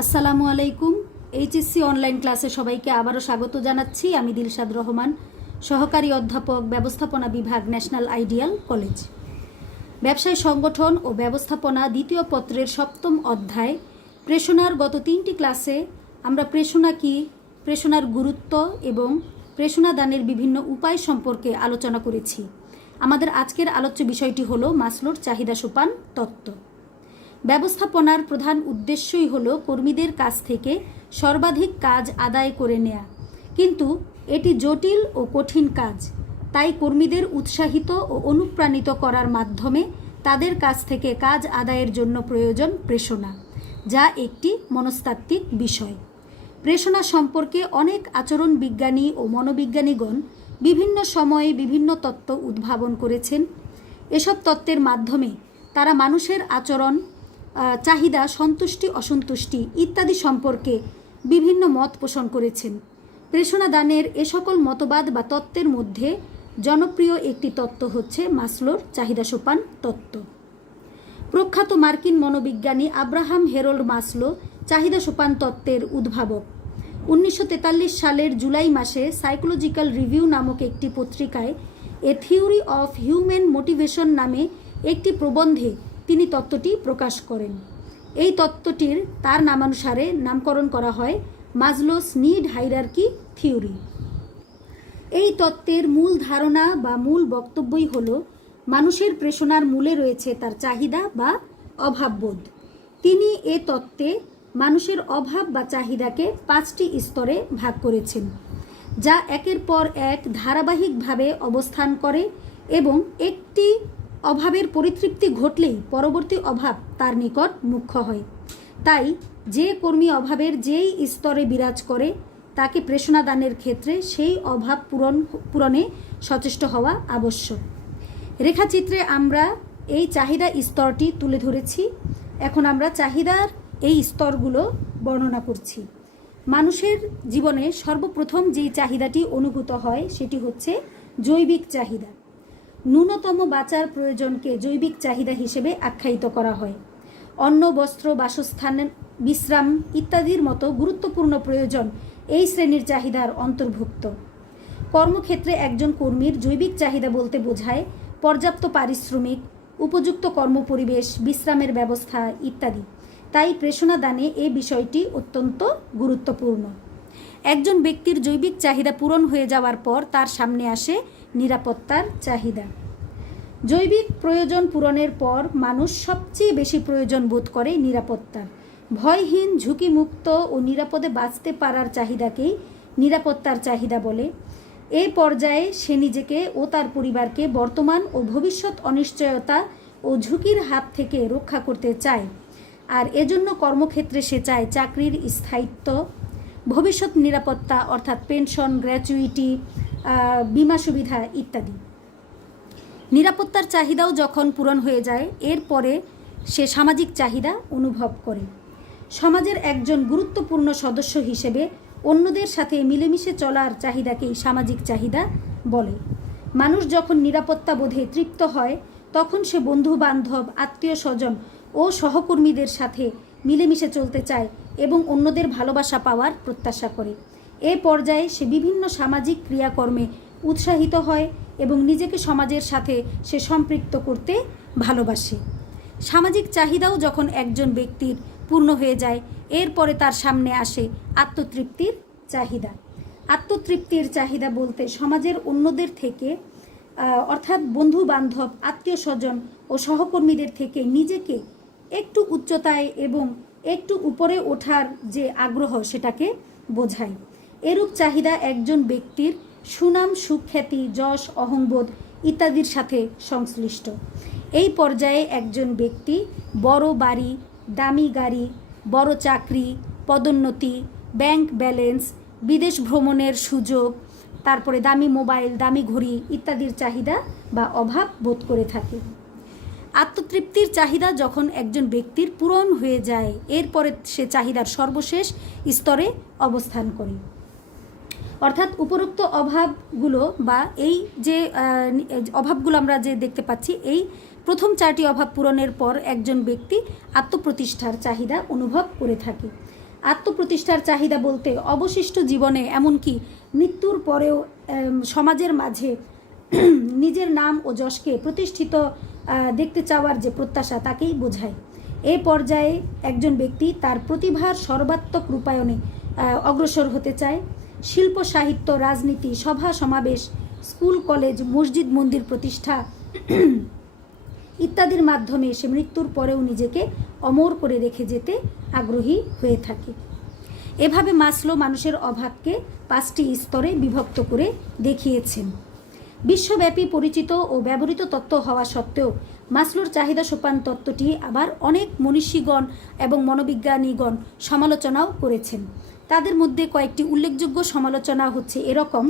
আসসালামু আলাইকুম। HSC online ক্লাসে সবাইকে আবারও স্বাগত জানাচ্ছি। আমি দিলশাদ রহমান, সহকারী অধ্যাপক, ব্যবস্থাপনা বিভাগ, ন্যাশনাল আইডিয়াল কলেজ। ব্যবসায় সংগঠন ও ব্যবস্থাপনা দ্বিতীয় পত্রের 7ম অধ্যায় প্রেষণার গত 3টি ক্লাসে আমরা প্রেষণা কী, প্রেষণার গুরুত্ব এবং প্রেষণা দানের বিভিন্ন উপায় সম্পর্কে আলোচনা করেছি। আমাদের আজকের আলোচ্য বিষয়টি হলো মাসলোর চাহিদা সোপান তত্ত্ব। ব্যবস্থাপনার প্রধান উদ্দেশ্যই হলো কর্মীদের কাছ থেকে সর্বাধিক কাজ আদায় করে নেয়া, কিন্তু এটি জটিল ও কঠিন কাজ। তাই কর্মীদের উৎসাহিত ও অনুপ্রাণিত করার মাধ্যমে তাদের কাছ থেকে কাজ আদায়ের জন্য প্রয়োজন প্রেষণা, যা একটি মনস্তাত্ত্বিক বিষয়। প্রেষণা সম্পর্কে অনেক আচরণ বিজ্ঞানী ও মনোবিজ্ঞানীগণ বিভিন্ন সময়ে বিভিন্ন তত্ত্ব উদ্ভাবন করেছেন। এসব তত্ত্বের মাধ্যমে তারা মানুষের আচরণ, চাহিদা, সন্তুষ্টি, অসন্তুষ্টি ইত্যাদি সম্পর্কে বিভিন্ন মত পোষণ করেছেন। প্রেষণা দানের এ সকল মতবাদ বা তত্ত্বের মধ্যে জনপ্রিয় একটি তত্ত্ব হচ্ছে মাসলোর চাহিদা সোপান তত্ত্ব। প্রখ্যাত মার্কিন মনোবিজ্ঞানী আব্রাহাম হেরল্ড মাসলো চাহিদা সোপান তত্ত্বের উদ্ভাবক। 1943 সালের জুলাই মাসে সাইকোলজিক্যাল রিভিউ নামক একটি পত্রিকায় এ থিওরি অফ হিউম্যান মোটিভেশন নামে একটি প্রবন্ধে তিনি তত্ত্বটি প্রকাশ করেন। এই তত্ত্বটির তার নামানুসারে নামকরণ করা হয় মাসলোস নিড হাইরার্কি থিওরি। এই তত্ত্বের মূল ধারণা বা মূল বক্তব্যই হলো মানুষের প্রেষণার মূলে রয়েছে তার চাহিদা বা অভাববোধ। তিনি এ তত্ত্বে মানুষের অভাব বা চাহিদাকে 5টি স্তরে ভাগ করেছেন, যা একের পর এক ধারাবাহিকভাবে অবস্থান করে এবং একটি অভাবের পরিতৃপ্তি ঘটলেই পরবর্তী অভাব তার নিকট মুখ্য হয়। তাই যে কর্মী অভাবের যেই স্তরে বিরাজ করে তাকে প্রেষণা দানের ক্ষেত্রে সেই অভাব পূরণে সচেষ্ট হওয়া আবশ্যক। রেখাচিত্রে আমরা এই চাহিদা স্তরটি তুলে ধরেছি। এখন আমরা চাহিদার এই স্তরগুলো বর্ণনা করছি। মানুষের জীবনে সর্বপ্রথম যেই চাহিদাটি অনুভূত হয় সেটি হচ্ছে জৈবিক চাহিদা। ন্যূনতম বাঁচার প্রয়োজনকে জৈবিক চাহিদা হিসেবে আখ্যায়িত করা হয়। অন্ন, বস্ত্র, বাসস্থান, বিশ্রাম ইত্যাদির মতো গুরুত্বপূর্ণ প্রয়োজন এই শ্রেণীর চাহিদার অন্তর্ভুক্ত। কর্মক্ষেত্রে একজন কর্মীর জৈবিক চাহিদা বলতে বোঝায় পর্যাপ্ত পারিশ্রমিক, উপযুক্ত কর্মপরিবেশ, বিশ্রামের ব্যবস্থা ইত্যাদি। তাই প্রেষণা দানে এই বিষয়টি অত্যন্ত গুরুত্বপূর্ণ। একজন ব্যক্তির জৈবিক চাহিদা পূরণ হয়ে যাওয়ার পর তার সামনে আসে নিরাপত্তার চাহিদা। জৈবিক প্রয়োজন পূরণের পর মানুষ সবচেয়ে বেশি প্রয়োজন বোধ করে নিরাপত্তার। ভয়হীন, ঝুঁকিমুক্ত ও নিরাপদে বাঁচতে পারার চাহিদাকেই নিরাপত্তার চাহিদা বলে। এই পর্যায়ে সে নিজেকে ও তার পরিবারকে বর্তমান ও ভবিষ্যৎ অনিশ্চয়তা ও ঝুঁকির হাত থেকে রক্ষা করতে চায়। আর এজন্য কর্মক্ষেত্রে সে চায় চাকরির স্থায়িত্ব, ভবিষ্যৎ নিরাপত্তা অর্থাৎ পেনশন, গ্র্যাচুইটি, বিমা সুবিধা ইত্যাদি। নিরাপত্তার চাহিদাও যখন পূরণ হয়ে যায় এরপরে সে সামাজিক চাহিদা অনুভব করে। সমাজের একজন গুরুত্বপূর্ণ সদস্য হিসেবে অন্যদের সাথে মিলেমিশে চলার চাহিদাকেই সামাজিক চাহিদা বলে। মানুষ যখন নিরাপত্তা বোধে তৃপ্ত হয় তখন সে বন্ধু বান্ধব, আত্মীয় স্বজন ও সহকর্মীদের সাথে মিলেমিশে চলতে চায় এবং অন্যদের ভালোবাসা পাওয়ার প্রত্যাশা করে। এ পর্যায়ে সে বিভিন্ন সামাজিক ক্রিয়াকর্মে উৎসাহিত হয় এবং নিজেকে সমাজের সাথে সে সম্পৃক্ত করতে ভালোবাসে। সামাজিক চাহিদাও যখন একজন ব্যক্তির পূর্ণ হয়ে যায় এরপরে তার সামনে আসে আত্মতৃপ্তির চাহিদা। আত্মতৃপ্তির চাহিদা বলতে সমাজের অন্যদের থেকে অর্থাৎ বন্ধু বান্ধব, আত্মীয় স্বজন ও সহকর্মীদের থেকে নিজেকে একটু উচ্চতায় এবং একটু উপরে ওঠার যে আগ্রহ সেটাকে বোঝায়। এরূপ চাহিদা একজন ব্যক্তির সুনাম, সুখ্যাতি, যশ, অহংবোধ ইত্যাদির সাথে সংশ্লিষ্ট। এই পর্যায়ে একজন ব্যক্তি বড় বাড়ি, দামি গাড়ি, বড় চাকরি, পদোন্নতি, ব্যাংক ব্যালেন্স, বিদেশ ভ্রমণের সুযোগ, তারপরে দামি মোবাইল, দামি ঘড়ি ইত্যাদির চাহিদা বা অভাব বোধ করে থাকে। আত্মতৃপ্তির চাহিদা যখন একজন ব্যক্তির পূরণ হয়ে যায় এরপরে সে চাহিদার সর্বশেষ স্তরে অবস্থান করে। অর্থাৎ উপরোক্ত অভাবগুলো বা এই যে অভাবগুলো আমরা যে দেখতে পাচ্ছি, এই প্রথম 4টি অভাব পূরণের পর একজন ব্যক্তি আত্মপ্রতিষ্ঠার চাহিদা অনুভব করে থাকে। আত্মপ্রতিষ্ঠার চাহিদা বলতে অবশিষ্ট জীবনে এমনকি মৃত্যুর পরেও সমাজের মাঝে নিজের নাম ও যশকে প্রতিষ্ঠিত দেখতে চাওয়ার যে প্রত্যাশা তাকেই বোঝায়। এ পর্যায়ে একজন ব্যক্তি তার প্রতিভার সর্বাত্মক রূপায়ণে অগ্রসর হতে চায়। শিল্প, সাহিত্য, রাজনীতি, সভা সমাবেশ, স্কুল, কলেজ, মসজিদ, মন্দির প্রতিষ্ঠা ইত্যাদির মাধ্যমে সে মৃত্যুর পরেও নিজেকে অমর করে রেখে যেতে আগ্রহী হয়ে থাকে। এভাবে মাসলো মানুষের অভাবকে 5টি স্তরে বিভক্ত করে দেখিয়েছেন। বিশ্বব্যাপী পরিচিত ও ব্যবহৃত তত্ত্ব হওয়া সত্ত্বেও মাসলোর চাহিদা সোপান তত্ত্বটি আবার অনেক মনীষীগণ এবং মনোবিজ্ঞানীগণ সমালোচনাও করেছেন। তাদের মধ্যে কয়েকটি উল্লেখযোগ্য সমালোচনা হচ্ছে এরকম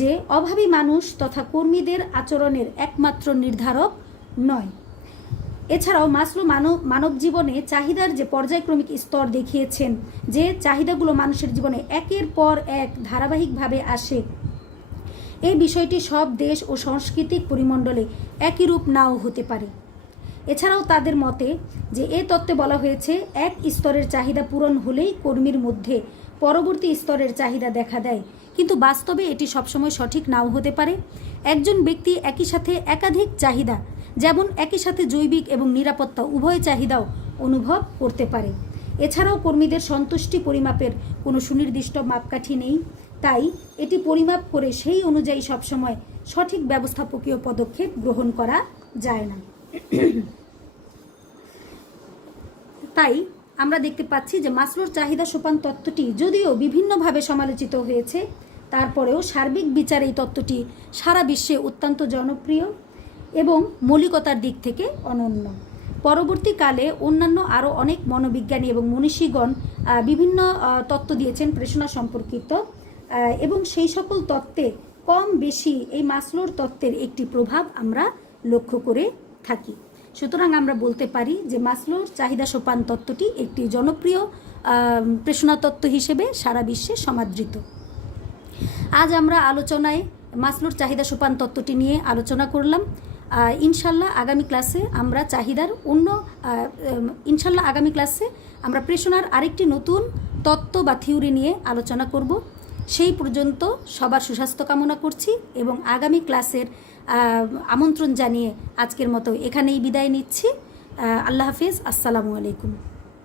যে অভাবী মানুষ তথা কর্মীদের আচরণের একমাত্র নির্ধারক নয়। এছাড়াও মাসলো মানব জীবনে চাহিদার যে পর্যায়ক্রমিক স্তর দেখিয়েছেন, যে চাহিদাগুলো মানুষের জীবনে একের পর এক ধারাবাহিকভাবে আসে, এই বিষয়টি সব দেশ ও সাংস্কৃতিক পরিমণ্ডলে একই রূপ নাও হতে পারে। এছাড়াও তাদের মতে যে এ তত্ত্বে বলা হয়েছে এক স্তরের চাহিদা পূরণ হলেই কর্মীর মধ্যে পরবর্তী স্তরের চাহিদা দেখা দেয়, কিন্তু বাস্তবে এটি সবসময় সঠিক নাও হতে পারে। একজন ব্যক্তি একই সাথে একাধিক চাহিদা, যেমন একই সাথে জৈবিক এবং নিরাপত্তা উভয় চাহিদাও অনুভব করতে পারে। এছাড়াও কর্মীদের সন্তুষ্টি পরিমাপের কোনো সুনির্দিষ্ট মাপকাঠি নেই, তাই এটি পরিমাপ করে সেই অনুযায়ী সবসময় সঠিক ব্যবস্থাপকীয় পদক্ষেপ গ্রহণ করা যায় না। তাই আমরা দেখতে পাচ্ছি যে মাসলোর চাহিদা সোপান তত্ত্বটি যদিও বিভিন্নভাবে সমালোচিত হয়েছে, তারপরেও সার্বিক বিচারে এই তত্ত্বটি সারা বিশ্বে অত্যন্ত জনপ্রিয় এবং মৌলিকতার দিক থেকে অনন্য। পরবর্তীকালে অন্যান্য আরও অনেক মনোবিজ্ঞানী এবং মনীষীগণ বিভিন্ন তত্ত্ব দিয়েছেন প্রেষণা সম্পর্কিত, এবং সেই সকল তত্ত্বে কম বেশি এই মাসলোর তত্ত্বের একটি প্রভাব আমরা লক্ষ্য করে থাকি। সুতরাং আমরা বলতে পারি যে মাসলোর চাহিদা সোপান তত্ত্বটি একটি জনপ্রিয় প্রেষণা তত্ত্ব হিসেবে সারা বিশ্বে সমাদৃত। আজ আমরা আলোচনায় মাসলোর চাহিদা সোপান তত্ত্বটি নিয়ে আলোচনা করলাম। ইনশাল্লাহ আগামী ক্লাসে আমরা আগামী ক্লাসে আমরা প্রেষণার আরেকটি নতুন তত্ত্ব বা থিওরি নিয়ে আলোচনা করব। সেই পর্যন্ত সবার সুস্বাস্থ্য কামনা করছি এবং আগামী ক্লাসের আমন্ত্রণ জানিয়ে আজকের মতো এখানেই বিদায় নিচ্ছি। আল্লাহ হাফিজ, আসসালামু আলাইকুম।